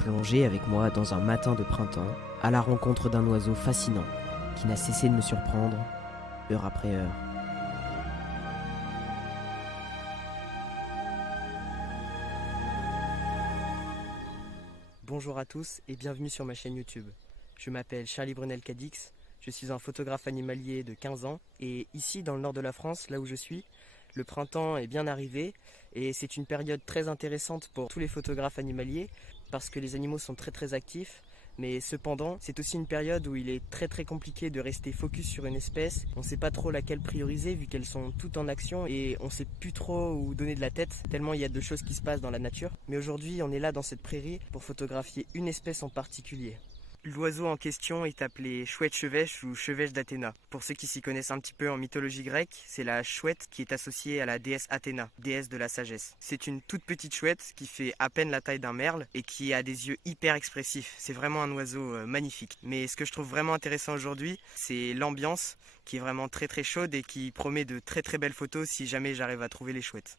Plongez avec moi dans un matin de printemps, à la rencontre d'un oiseau fascinant, qui n'a cessé de me surprendre, heure après heure. Bonjour à tous et bienvenue sur ma chaîne YouTube. Je m'appelle Charlie Brunel-Cadix, je suis un photographe animalier de 15 ans et ici dans le nord de la France, là où je suis, le printemps est bien arrivé et c'est une période très intéressante pour tous les photographes animaliers parce que les animaux sont très actifs. Mais cependant, c'est aussi une période où il est très compliqué de rester focus sur une espèce. On ne sait pas trop laquelle prioriser vu qu'elles sont toutes en action et on ne sait plus trop où donner de la tête tellement il y a de choses qui se passent dans la nature. Mais aujourd'hui, on est là dans cette prairie pour photographier une espèce en particulier. L'oiseau en question est appelé chouette chevêche ou chevêche d'Athéna. Pour ceux qui s'y connaissent un petit peu en mythologie grecque, c'est la chouette qui est associée à la déesse Athéna, déesse de la sagesse. C'est une toute petite chouette qui fait à peine la taille d'un merle et qui a des yeux hyper expressifs. C'est vraiment un oiseau magnifique. Mais ce que je trouve vraiment intéressant aujourd'hui, c'est l'ambiance qui est vraiment très chaude et qui promet de très belles photos si jamais j'arrive à trouver les chouettes.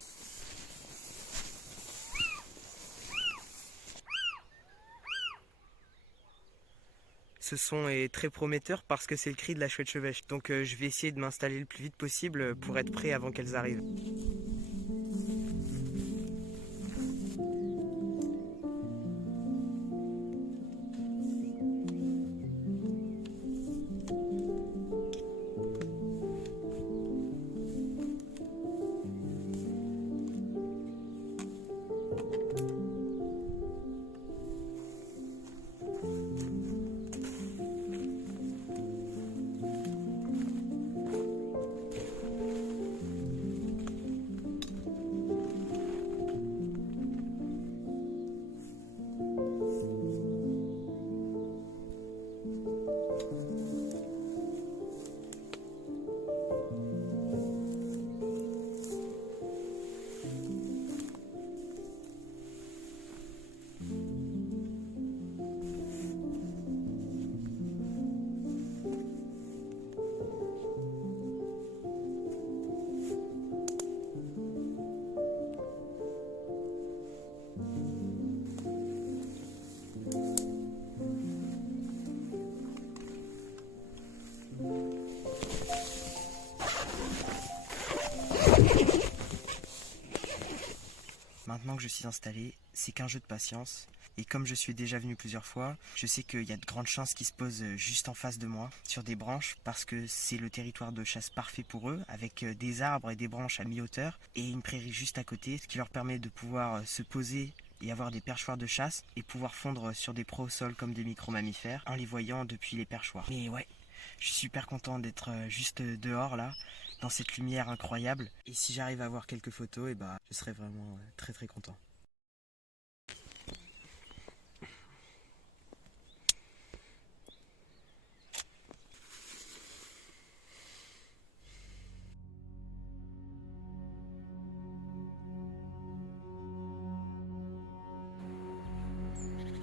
Ce son est très prometteur parce que c'est le cri de la chouette chevêche. Donc je vais essayer de m'installer le plus vite possible pour être prêt avant qu'elles arrivent. Maintenant que je suis installé, c'est qu'un jeu de patience. Et comme je suis déjà venu plusieurs fois, je sais qu'il y a de grandes chances qu'ils se posent juste en face de moi, sur des branches, parce que c'est le territoire de chasse parfait pour eux, avec des arbres et des branches à mi-hauteur, et une prairie juste à côté, ce qui leur permet de pouvoir se poser et avoir des perchoirs de chasse, et pouvoir fondre sur des proies au sol comme des micro-mammifères, en les voyant depuis les perchoirs. Mais ouais, je suis super content d'être juste dehors là, dans cette lumière incroyable. Et si j'arrive à avoir quelques photos, et bah, je serai vraiment très content.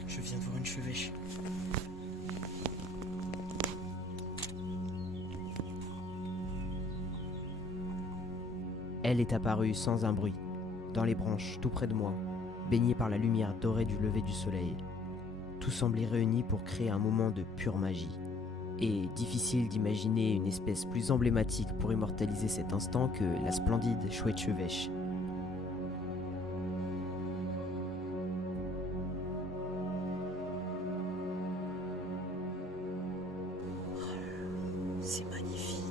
Je viens de voir une chevêche. Elle est apparue sans un bruit, dans les branches tout près de moi, baignée par la lumière dorée du lever du soleil. Tout semblait réuni pour créer un moment de pure magie. Et difficile d'imaginer une espèce plus emblématique pour immortaliser cet instant que la splendide chouette chevêche. C'est magnifique.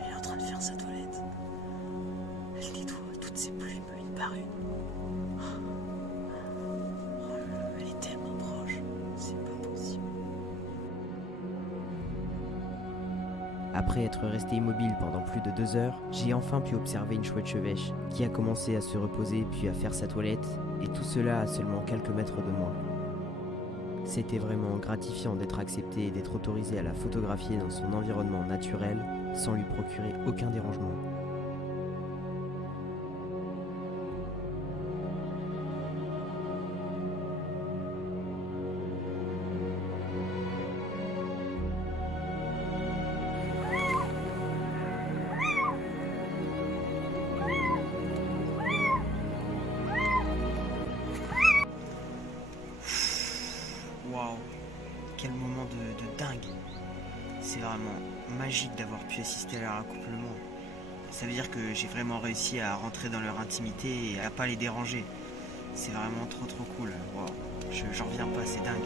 Elle est en train de faire sa toilette. Elle nettoie toutes ses plumes une par une. Elle est tellement proche, c'est pas possible. Après être resté immobile pendant plus de 2 heures, j'ai enfin pu observer une chouette chevêche qui a commencé à se reposer puis à faire sa toilette, et tout cela à seulement quelques mètres de moi. C'était vraiment gratifiant d'être accepté et d'être autorisé à la photographier dans son environnement naturel sans lui procurer aucun dérangement. dingue. C'est vraiment magique d'avoir pu assister à leur accouplement. Ça veut dire que j'ai vraiment réussi à rentrer dans leur intimité et à pas les déranger. C'est vraiment trop cool. Wow. J'en reviens pas, c'est dingue.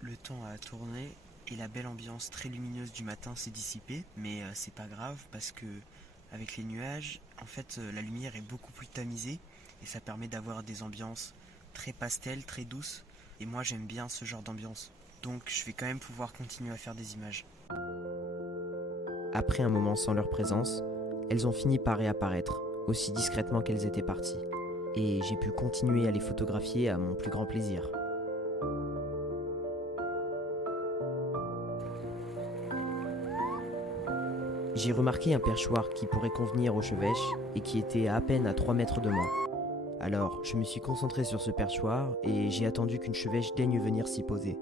Le temps a tourné et la belle ambiance très lumineuse du matin s'est dissipée, mais c'est pas grave parce que avec les nuages, en fait, la lumière est beaucoup plus tamisée et ça permet d'avoir des ambiances très pastel, très douces. Et moi, j'aime bien ce genre d'ambiance. Donc, je vais quand même pouvoir continuer à faire des images. Après un moment sans leur présence, elles ont fini par réapparaître, aussi discrètement qu'elles étaient parties. Et j'ai pu continuer à les photographier à mon plus grand plaisir. J'ai remarqué un perchoir qui pourrait convenir aux chevêches et qui était à peine à 3 mètres de moi. Alors, je me suis concentré sur ce perchoir et j'ai attendu qu'une chevêche daigne venir s'y poser.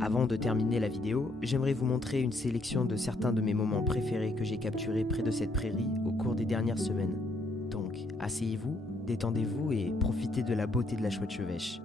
Avant de terminer la vidéo, j'aimerais vous montrer une sélection de certains de mes moments préférés que j'ai capturés près de cette prairie au cours des dernières semaines. Donc, asseyez-vous, détendez-vous et profitez de la beauté de la chouette chevêche.